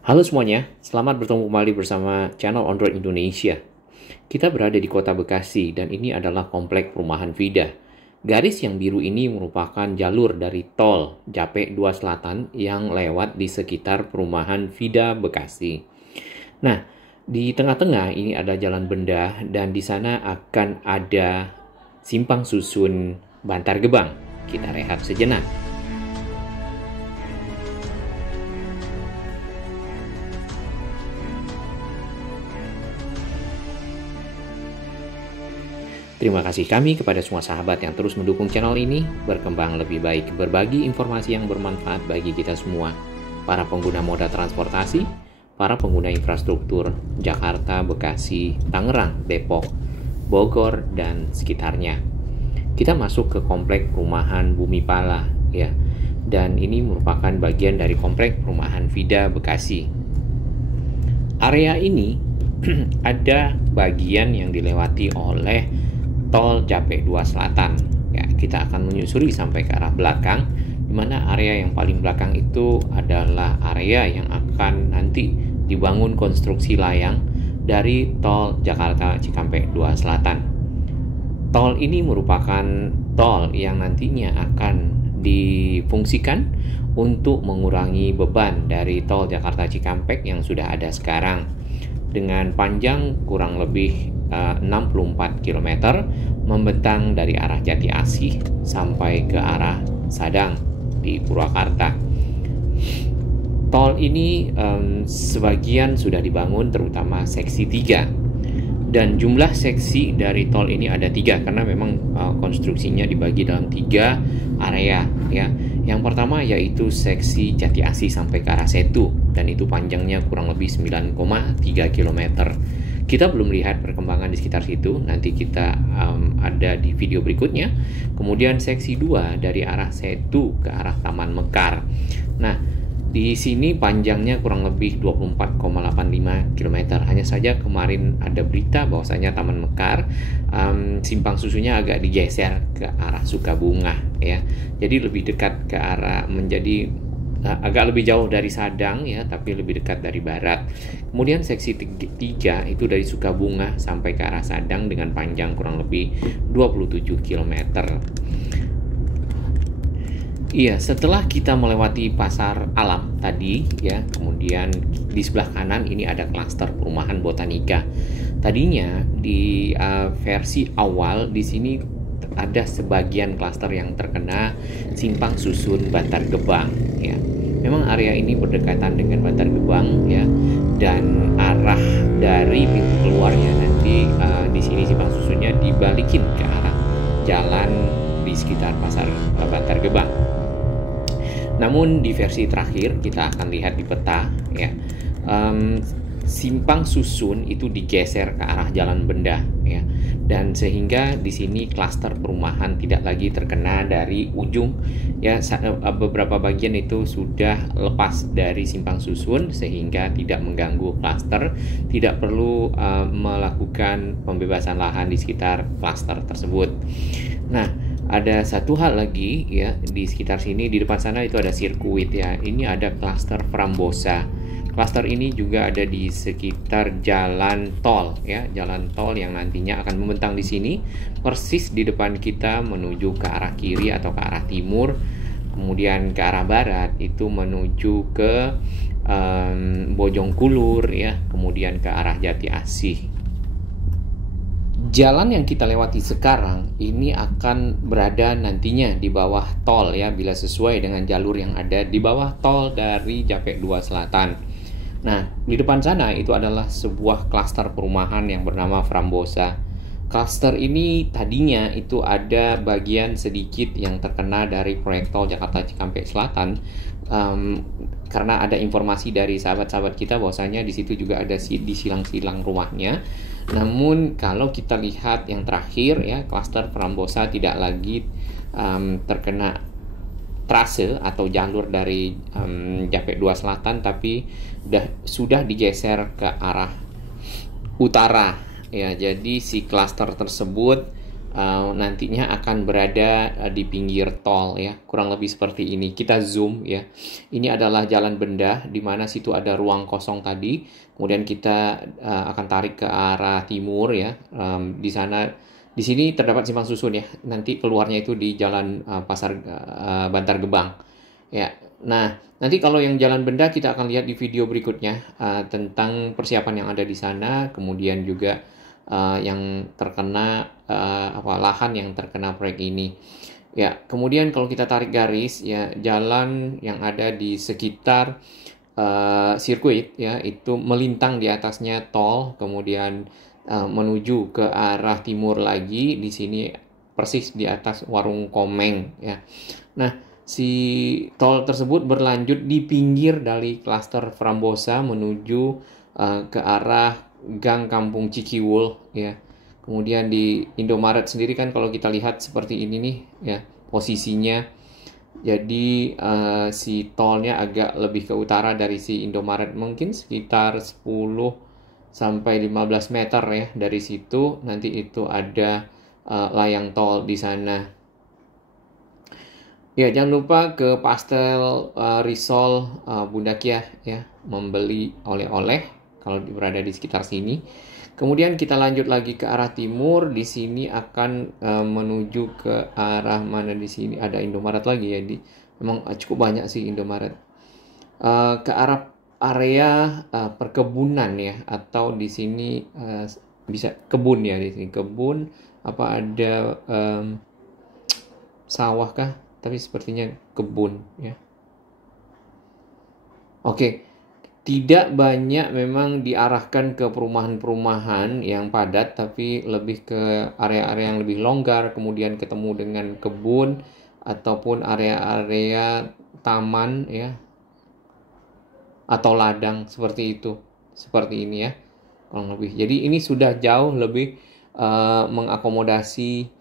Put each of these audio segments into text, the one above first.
Halo semuanya, selamat bertemu kembali bersama channel Android Indonesia. Kita berada di kota Bekasi dan ini adalah komplek perumahan Vida. Garis yang biru ini merupakan jalur dari tol Japek 2 Selatan yang lewat di sekitar perumahan Vida Bekasi. Nah, di tengah-tengah ini ada jalan benda dan di sana akan ada simpang susun Bantar Gebang. Kita rehat sejenak. Terima kasih kami kepada semua sahabat yang terus mendukung channel ini berkembang lebih baik, berbagi informasi yang bermanfaat bagi kita semua, para pengguna moda transportasi, para pengguna infrastruktur Jakarta, Bekasi, Tangerang, Depok, Bogor, dan sekitarnya. Kita masuk ke komplek perumahan Bumi Pala ya, dan ini merupakan bagian dari komplek perumahan Vida Bekasi. Area ini ada bagian yang dilewati oleh tol Japek 2 Selatan. Ya, kita akan menyusuri sampai ke arah belakang, di mana area yang paling belakang itu adalah area yang akan nanti dibangun konstruksi layang dari tol Jakarta Cikampek 2 Selatan. Tol ini merupakan tol yang nantinya akan difungsikan untuk mengurangi beban dari tol Jakarta Cikampek yang sudah ada sekarang. Dengan panjang kurang lebih 64 km membentang dari arah Jati Asih sampai ke arah Sadang di Purwakarta. Tol ini sebagian sudah dibangun, terutama seksi 3, dan jumlah seksi dari tol ini ada 3 karena memang konstruksinya dibagi dalam 3 area ya. Yang pertama yaitu seksi Jati Asih sampai ke arah Setu, dan itu panjangnya kurang lebih 9,3 km. Kita belum lihat perkembangan di sekitar situ, nanti kita ada di video berikutnya. Kemudian seksi 2 dari arah Setu ke arah Taman Mekar. Nah, di sini panjangnya kurang lebih 24,85 km. Hanya saja kemarin ada berita bahwasanya Taman Mekar simpang susunya agak digeser ke arah Sukabunga ya. Jadi lebih dekat ke arah menjadi agak lebih jauh dari Sadang ya, tapi lebih dekat dari barat. Kemudian seksi 3 itu dari Sukabunga sampai ke arah Sadang dengan panjang kurang lebih 27 km. Iya, setelah kita melewati pasar alam tadi ya, kemudian di sebelah kanan ini ada klaster perumahan Botanika. Tadinya di versi awal di sini ada sebagian klaster yang terkena simpang susun Bantar Gebang ya. Memang area ini berdekatan dengan Bantar Gebang ya, dan arah dari pintu keluarnya nanti di sini simpang susunnya dibalikin ke arah jalan di sekitar pasar Bantar Gebang. Namun di versi terakhir kita akan lihat di peta ya, simpang susun itu digeser ke arah jalan benda ya, dan sehingga di sini klaster perumahan tidak lagi terkena dari ujung ya. Beberapa bagian itu sudah lepas dari simpang susun sehingga tidak mengganggu klaster, tidak perlu melakukan pembebasan lahan di sekitar klaster tersebut. Nah, ada satu hal lagi ya, di sekitar sini di depan sana itu ada sirkuit ya. Ini ada klaster Frambosa. Klaster ini juga ada di sekitar jalan tol ya, jalan tol yang nantinya akan membentang di sini persis di depan kita menuju ke arah kiri atau ke arah timur. Kemudian ke arah barat itu menuju ke Bojongkulur ya, kemudian ke arah Jati Asih. Jalan yang kita lewati sekarang ini akan berada nantinya di bawah tol ya, bila sesuai dengan jalur yang ada di bawah tol dari Japek 2 Selatan. Nah, di depan sana itu adalah sebuah klaster perumahan yang bernama Frambosa. Klaster ini tadinya itu ada bagian sedikit yang terkena dari proyek tol Jakarta Cikampek Selatan, karena ada informasi dari sahabat-sahabat kita bahwasanya di situ juga ada di silang-silang rumahnya. Namun kalau kita lihat yang terakhir ya, klaster Frambosa tidak lagi terkena trase atau jalur dari Japek 2 Selatan, tapi sudah digeser ke arah utara ya. Jadi si klaster tersebut nantinya akan berada di pinggir tol ya, kurang lebih seperti ini. Kita zoom ya. Ini adalah jalan benda di mana situ ada ruang kosong tadi. Kemudian kita akan tarik ke arah timur ya. Di sana, di sini terdapat simpang susun ya. Nanti keluarnya itu di jalan Pasar Bantar Gebang ya. Nah, nanti kalau yang jalan benda kita akan lihat di video berikutnya tentang persiapan yang ada di sana, kemudian juga yang terkena lahan yang terkena proyek ini. Ya, kemudian kalau kita tarik garis ya, jalan yang ada di sekitar sirkuit ya, itu melintang di atasnya tol, kemudian menuju ke arah timur lagi. Di sini persis di atas Warung Komeng ya. Nah, si tol tersebut berlanjut di pinggir dari klaster Frambosa menuju ke arah Gang Kampung Cikiwul ya. Kemudian di Indomaret sendiri kan kalau kita lihat seperti ini nih ya posisinya. Jadi si tolnya agak lebih ke utara dari si Indomaret, mungkin sekitar 10 sampai 15 meter ya dari situ. Nanti itu ada layang tol di sana. Ya, jangan lupa ke Pastel Risol Bunda Kia ya, membeli oleh-oleh kalau berada di sekitar sini. Kemudian kita lanjut lagi ke arah timur. Di sini akan menuju ke arah mana? Di sini ada Indomaret lagi ya. Memang cukup banyak sih Indomaret. Ke arah area perkebunan ya, atau di sini bisa kebun ya, di sini kebun. Apa ada sawah kah? Tapi sepertinya kebun ya. Oke. Tidak banyak memang diarahkan ke perumahan-perumahan yang padat, tapi lebih ke area-area yang lebih longgar, kemudian ketemu dengan kebun ataupun area-area taman ya, atau ladang seperti itu, seperti ini ya, kurang lebih. Jadi ini sudah jauh lebih mengakomodasi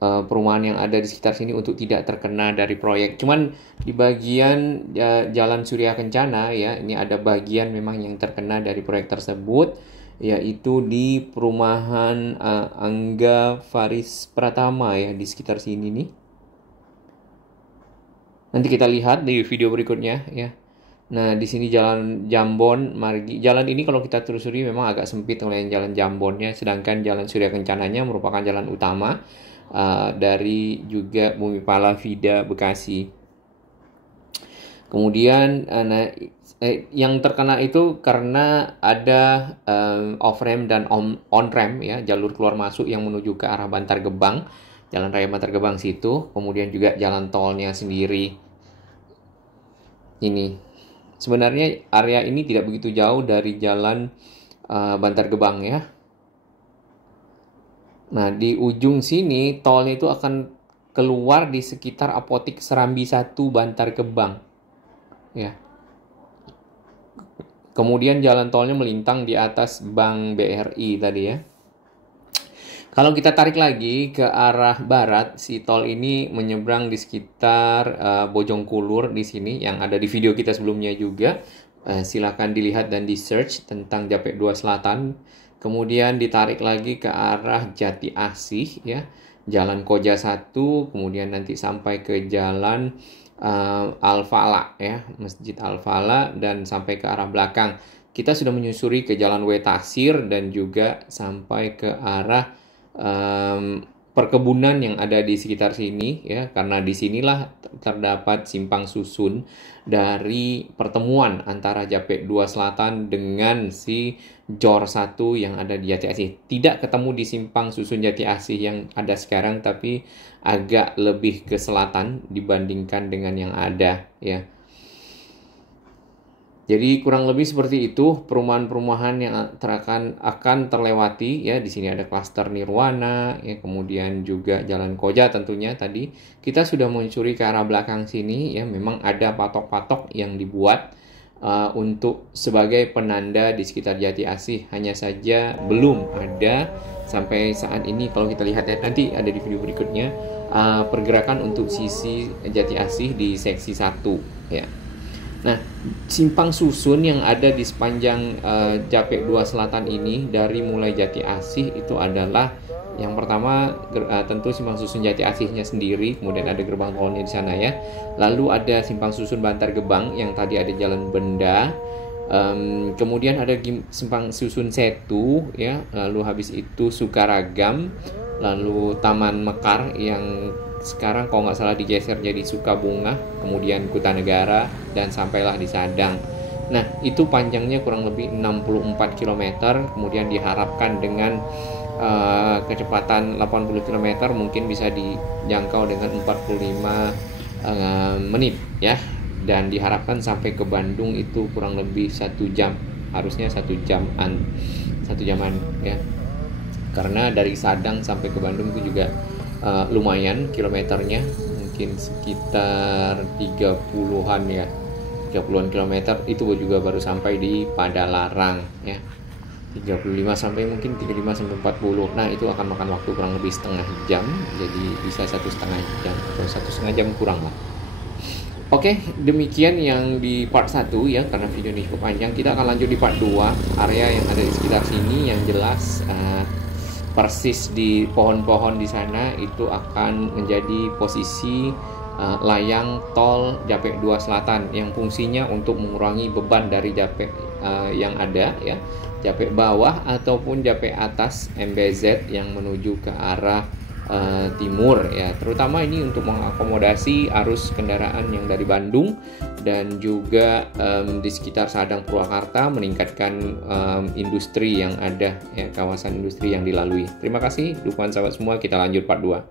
perumahan yang ada di sekitar sini untuk tidak terkena dari proyek. Cuman di bagian Jalan Surya Kencana ya, ini ada bagian memang yang terkena dari proyek tersebut, yaitu di perumahan Angga Faris Pratama ya, di sekitar sini nih. Nanti kita lihat di video berikutnya ya. Nah, di sini Jalan Jambon Margi. Jalan ini kalau kita telusuri memang agak sempit oleh Jalan Jambonnya, sedangkan Jalan Surya Kencananya merupakan jalan utama dari juga Bumi Pala Vida Bekasi. Kemudian yang terkena itu karena ada off-ramp dan on-ramp ya, jalur keluar masuk yang menuju ke arah Bantar Gebang, Jalan Raya Bantar Gebang situ, kemudian juga jalan tolnya sendiri. Ini sebenarnya area ini tidak begitu jauh dari jalan Bantar Gebang ya. Nah, di ujung sini tolnya itu akan keluar di sekitar Apotik Serambi 1 Bantar Gebang. Ya. Kemudian jalan tolnya melintang di atas Bank BRI tadi ya. Kalau kita tarik lagi ke arah barat, si tol ini menyeberang di sekitar Bojongkulur di sini yang ada di video kita sebelumnya juga. Silakan dilihat dan di search tentang Japek 2 Selatan. Kemudian ditarik lagi ke arah Jati Asih ya, Jalan Koja 1, kemudian nanti sampai ke Jalan Al-Fala ya, Masjid Al-Fala, dan sampai ke arah belakang. Kita sudah menyusuri ke Jalan Wetasir dan juga sampai ke arah perkebunan yang ada di sekitar sini ya, karena disinilah terdapat simpang susun dari pertemuan antara Japek 2 Selatan dengan si Jor 1 yang ada di Jati Asih. Tidak ketemu di simpang susun Jati Asih yang ada sekarang, tapi agak lebih ke selatan dibandingkan dengan yang ada ya. Jadi kurang lebih seperti itu perumahan-perumahan yang akan terlewati ya. Di sini ada klaster Nirwana ya, kemudian juga Jalan Koja tentunya tadi. Kita sudah mencuri ke arah belakang sini ya, memang ada patok-patok yang dibuat untuk sebagai penanda di sekitar Jati Asih. Hanya saja belum ada sampai saat ini, kalau kita lihat ya, nanti ada di video berikutnya pergerakan untuk sisi Jati Asih di seksi 1 ya. Nah, simpang susun yang ada di sepanjang Japek 2 Selatan ini dari mulai Jati Asih itu adalah Yang pertama tentu Simpang Susun Jati Asihnya sendiri, kemudian ada gerbang tolnya di sana ya. Lalu ada Simpang Susun Bantar Gebang yang tadi ada Jalan Benda. Kemudian ada Simpang Susun Setu ya, lalu habis itu Sukaragam, lalu Taman Mekar yang sekarang kalau nggak salah digeser jadi Sukabunga, kemudian Kutanegara, dan sampailah di Sadang. Nah, itu panjangnya kurang lebih 64 km, kemudian diharapkan dengan kecepatan 80 km mungkin bisa dijangkau dengan 45 menit ya. Dan diharapkan sampai ke Bandung itu kurang lebih 1 jam, harusnya 1 jaman ya, karena dari Sadang sampai ke Bandung itu juga lumayan kilometernya, mungkin sekitar 30-an ya, 30-an kilometer. Itu juga baru sampai di Padalarang ya, 35 sampai mungkin 35 sampai 40. Nah, itu akan makan waktu kurang lebih setengah jam, jadi bisa 1,5 jam atau 1,5 jam kurang lah. Oke, demikian yang di part 1 ya, karena video ini cukup panjang. Kita akan lanjut di part 2, area yang ada di sekitar sini yang jelas persis di pohon-pohon di sana itu akan menjadi posisi layang tol Japek 2 Selatan yang fungsinya untuk mengurangi beban dari Japek yang ada ya, Japek bawah ataupun Japek atas MBZ yang menuju ke arah timur ya, terutama ini untuk mengakomodasi arus kendaraan yang dari Bandung dan juga di sekitar Sadang Purwakarta, meningkatkan industri yang ada ya, kawasan industri yang dilalui. Terima kasih dukungan sahabat semua, kita lanjut part 2.